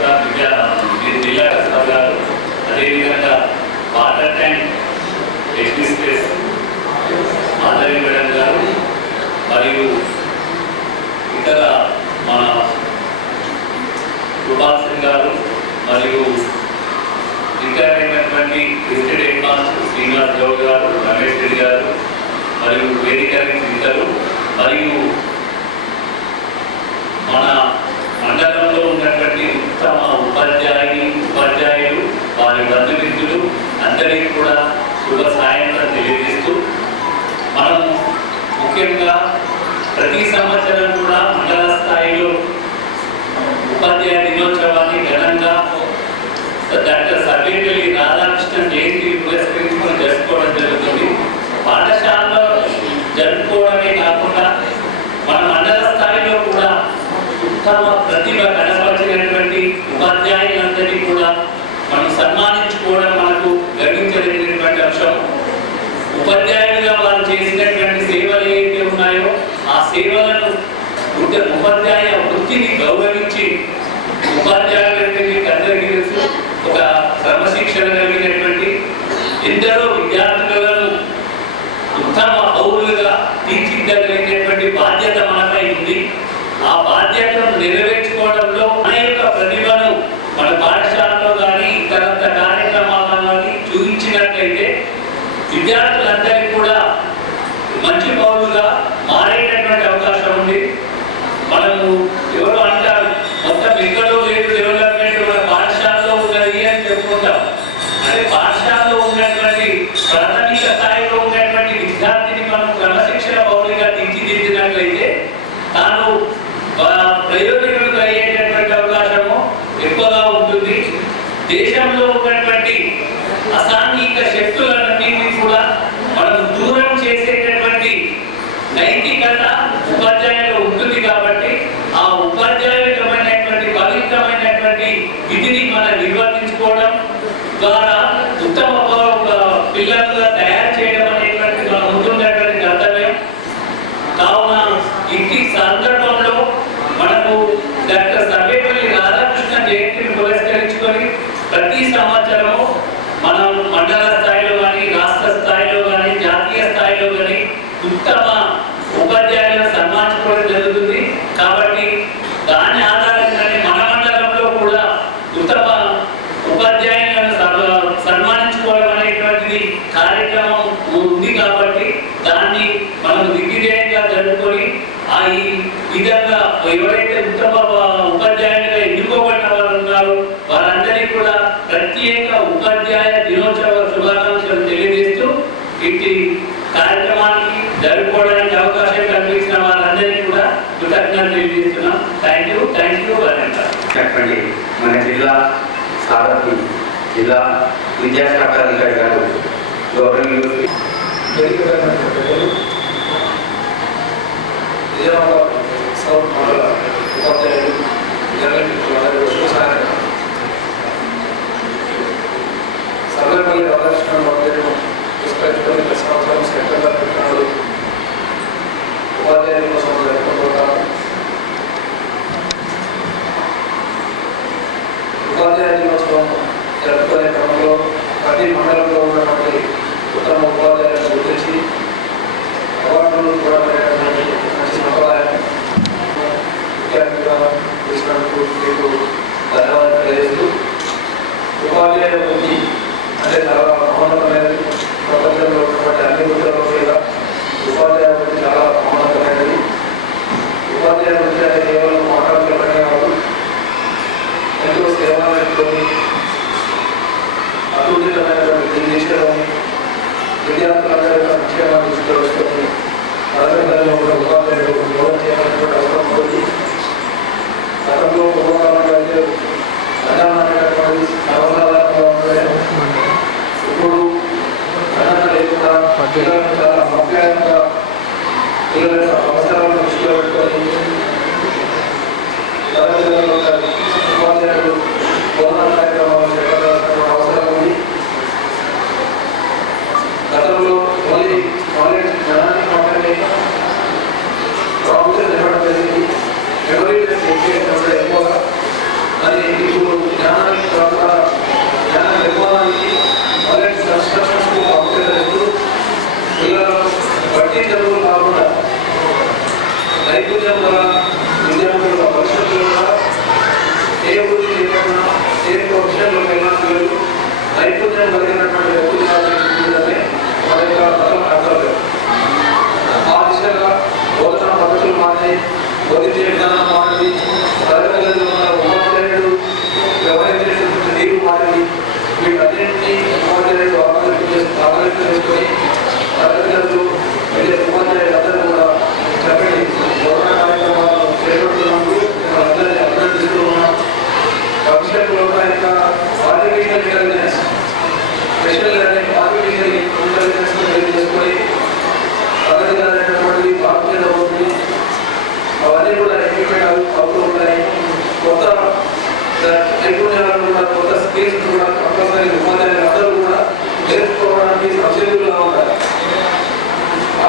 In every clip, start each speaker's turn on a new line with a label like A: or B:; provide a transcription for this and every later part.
A: విద్యా జిల్లా కలెక్టర్ గారు అదేవిధంగా వాటర్ ట్యాంక్ ఎగ్జిస్టేస్ మాధవి మేడం గారు మరియు ఇతర మన కృపాల్ సింగ్ గారు మరియు రిటైర్ అయినటువంటి retired head master Srinivas Goud గారు రమేష్ రెడ్డి గారు మరియు వేదిక ఇద్దరు మరియు మన మండలంలో ఉన్నటువంటి ఉత్తమ ఉపాధ్యాయుని ఉపాధ్యాయులు వారి బంధుమిత్రులు అందరికీ కూడా శుభ సాయంత్రం తెలియజేస్తూ మనం ముఖ్యంగా ప్రతి సంవత్సరం కూడా మండల స్థాయిలో ఉపాధ్యాయ దినోత్సవాన్ని ఘనంగా డాక్టర్ సర్వేపల్లి రాధాకృష్ణ జయంతి పురస్కరించుకొని జరుపుకోవడం జరుగుతుంది. పాఠశాలలో జరుపుకోవడమే కాకుండా మన మండల స్థాయిలో కూడా ఉత్తమ మనం సన్మానించుకోవడం మనకు గర్వించదగినటువంటి అంశం. ఉపాధ్యాయులుగా వారు చేసినటువంటి సేవలు ఏవైతే ఉన్నాయో ఆ సేవలను ఉపాధ్యాయ వృత్తిని గౌరవించి ఉపాధ్యాయులంటే మీకు అందరికీ తెలుసు ఒక క్రమశిక్షణ కలిగినటువంటి ఎందరో విద్యార్థులను ఉత్తమ పౌరులుగా తీర్చిదిద్దగలిగినటువంటి బాధ్యత మనపై ఉంది. ఆ బాధ్యతను నెరవేర్చుకోవడంలో మన యొక్క ప్రతిభను మన పాఠశాల విద్యార్థులందరికీ కూడా మంచి పౌరులుగా మారేటటువంటి అవకాశం ఉంది మనము ఎవరు అంటారు మొత్తం ఎక్కడో లేదు డెవలప్మెంట్ మన పాఠశాలలో ఉన్నది అని చెప్పుకుంటాం అంటే పాఠశాలలో ఉన్నటువంటి ప్రాథమిక స్థాయిలో ఉన్నటువంటి విద్యార్థిని మనం క్రమశిక్షణ పౌరులుగా తీర్చిదిద్దినట్లయితే తాను ఆ, ప్రయోజకులకు అయ్యేటటువంటి అవకాశము ఎక్కువగా ఉంటుంది దేశంలో ఉన్నటువంటి అసాంఘిక శక్తులన్నింటినీ కూడా మనం దూరం చేసేటటువంటి నైతికత ఉపాధ్యాయులు ఉంటుంది కాబట్టి ఆ ఉపాధ్యాయులమైనటువంటి పవిత్రమైనటువంటి విధిని మనం నిర్వర్తించుకోవడం ద్వారా ఉత్తమ పౌర- పిల్లలుగా తయారు చేయడం అనేటువంటి మన ముందున్నటువంటి కర్తవ్యం కావున ఇంటి సందర్భంలో మనకు డాక్టర్ సర్వేపల్లి రాధాకృష్ణ జయంతిని పురస్కరించుకొని ప్రతి సంవత్సరము మనం మండల స్థాయిలో కానీ రాష్ట్ర స్థాయిలో కానీ జాతీయ స్థాయిలో కానీ ఉత్తమ ఉపాధ్యాయులను సన్మానించుకోవడం జరుగుతుంది కాబట్టి దాని ఆధారంగానే మన మండలంలో కూడా ఉత్తమ ఉపాధ్యాయులను సన్మా- సన్మానించుకోవడం అనేటువంటిది కార్యక్రమం ఉంది కాబట్టి దాన్ని మనం దిగ్విజయంగా జరుపుకొని ఆ ఈ విధంగా ఎవరైతే ఉత్తమ ఉపాధ్యాయులుగా ఎన్నుకోబడిన వారు ఉన్నారో వారందరికీ కూడా ప్రత్యేక ఉపాధ్యాయ దినోత్సవ శుభాకాంక్షలు తెలియజేస్తూ ఇట్టి కార్యక్రమానికి జరుపుకోవడానికి అవకాశం కల్పించిన వారందరికీ కూడా కృతజ్ఞతలు తెలియజేస్తున్నాం థ్యాంక్ యూ థ్యాంక్ యూ వరంట
B: చెప్పండి మన జిల్లా సారథి జిల్లా విద్యాశాఖ అధికారి గారు గౌరవనీయులు
C: ఉపాధ్యాయులు సర్వేపల్లి రాధాకృష్ణ సంవత్సరం సెప్టెంబర్ పద్నాడు ఉపాధ్యాయుల కోసం జరుపుకుంటున్నాము ప్రతి మండలంలో ఉన్నటువంటి ఉత్తమ ఉపాధ్యాయులను గుర్తించి అవార్డులు కూడా పడేటటువంటి మంచి సంప్రదాయం విద్యార్థిగా చేసినందుకు మీకు ధన్యవాదాలు తెలియజేస్తూ ఉపాధ్యాయుల వృత్తి అంటే చాలా మహోన్నతమైనది ప్రపంచంలో ఉన్నటువంటి అన్ని వృత్తులలో కూడా ఉపాధ్యాయుల వృత్తి చాలా మహోన్నతమైనది.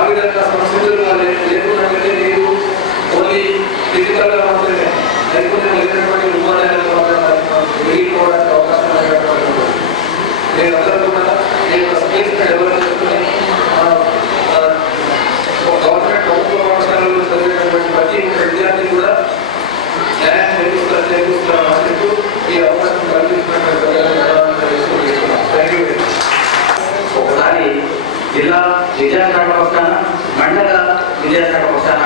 C: విధంగా సంసిద్ధులుగా లే- లేకున్నట్లయితే మీరు ఓన్లీ ఫిజికల్గా మాత్రమే లేనటువంటి మిగిలిపోవడానికి అవకాశం లేనటువంటి కూడా ఈ యొక్క డెవలప్ చేసుకుని మన, ఆ, ఒక గవర్నమెంట్ ప్రభుత్వ పాఠశాలలో చదివేటటువంటి ప్రతి ఒక్క విద్యార్థి కూడా న్యాయం చేకూరుస్తారు చేకూరుస్తారు ఆశిస్తూ ఈ అవకాశం కల్పించినటువంటి ధన్యవాదాలు తెలియజేస్తున్నాను. Thank you very much.
B: ఒకసారి జిల్లా విద్యాశాఖ పక్షాన మండల విద్యాశాఖ పక్షాన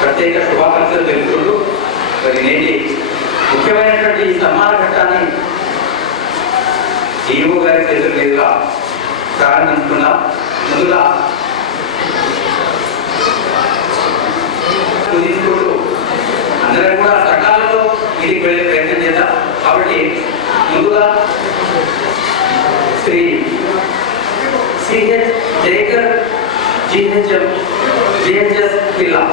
B: ప్రత్యేక శుభాకాంక్షలు తెలుపుకుంటూ మరి నేటి ముఖ్యమైనటువంటి ఈ సమాన ఘట్టాన్ని ఈఓ గారి చేతుల మీదుగా ప్రారంభించుకున్నాం ముందుగా తీసుకుంటూ అందరం కూడా సకాలంలో ఇంటికి వెళ్ళే ప్రయత్నం చేద్దాం. కాబట్టి ముందుగా శ్రీ
A: सी जेकर Jaikar ji H M G किला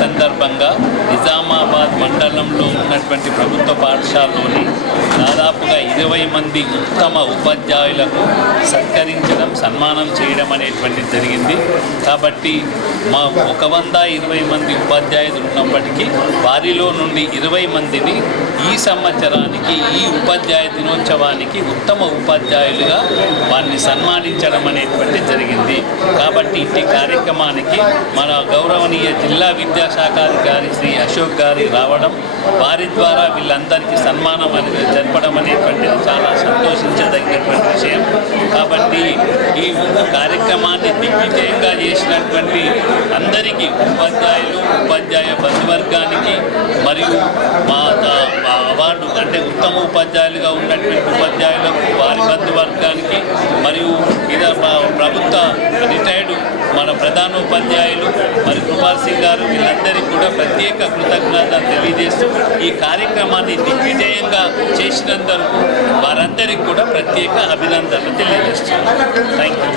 A: సందర్భంగా నిజామాబాద్ మండలంలో ఉన్నటువంటి ప్రభుత్వ పాఠశాలలోని దాదాపుగా ఇరవై మంది ఉత్తమ ఉపాధ్యాయులకు సత్కరించడం సన్మానం చేయడం అనేటువంటిది జరిగింది. కాబట్టి మా ఒక వంద ఇరవై మంది ఉపాధ్యాయులు ఉన్నప్పటికీ వారిలో నుండి ఇరవై మందిని ఈ సంవత్సరానికి ఈ ఉపాధ్యాయ దినోత్సవానికి ఉత్తమ ఉపాధ్యాయులుగా వారిని సన్మానించడం అనేటువంటి జరిగింది. కాబట్టి ఇట్టి కార్యక్రమానికి మన గౌరవనీయ జిల్లా విద్యాశాఖాధికారి శ్రీ అశోక్ గారి రావడం వారి ద్వారా వీళ్ళందరికీ సన్మానం అనేది జరపడం అనేటువంటిది చాలా సంతోషించదగినటువంటి విషయం కాబట్టి ఈ కార్యక్రమాన్ని దిగ్విజయంగా చేసినటువంటి అందరికీ ఉపాధ్యాయులు ఉపాధ్యాయ బంధువర్గానికి మరియు మా అవార్డు అంటే ఉత్తమ ఉపాధ్యాయులుగా ఉన్నటువంటి ఉపాధ్యాయులకు వారి బంధువర్గానికి మరియు ఇద మా ప్రభుత్వ రిటైర్డ్ మన ప్రధానోపాధ్యాయులు మరి కృపాల్ సింగ్ గారు వీళ్ళందరికీ కూడా ప్రత్యేక కృతజ్ఞత తెలియజేస్తూ ఈ కార్యక్రమాన్ని దిగ్విజయంగా చేసినందుకు వారందరికీ కూడా ప్రత్యేక అభినందనలు తెలియజేస్తున్నాను. Thank you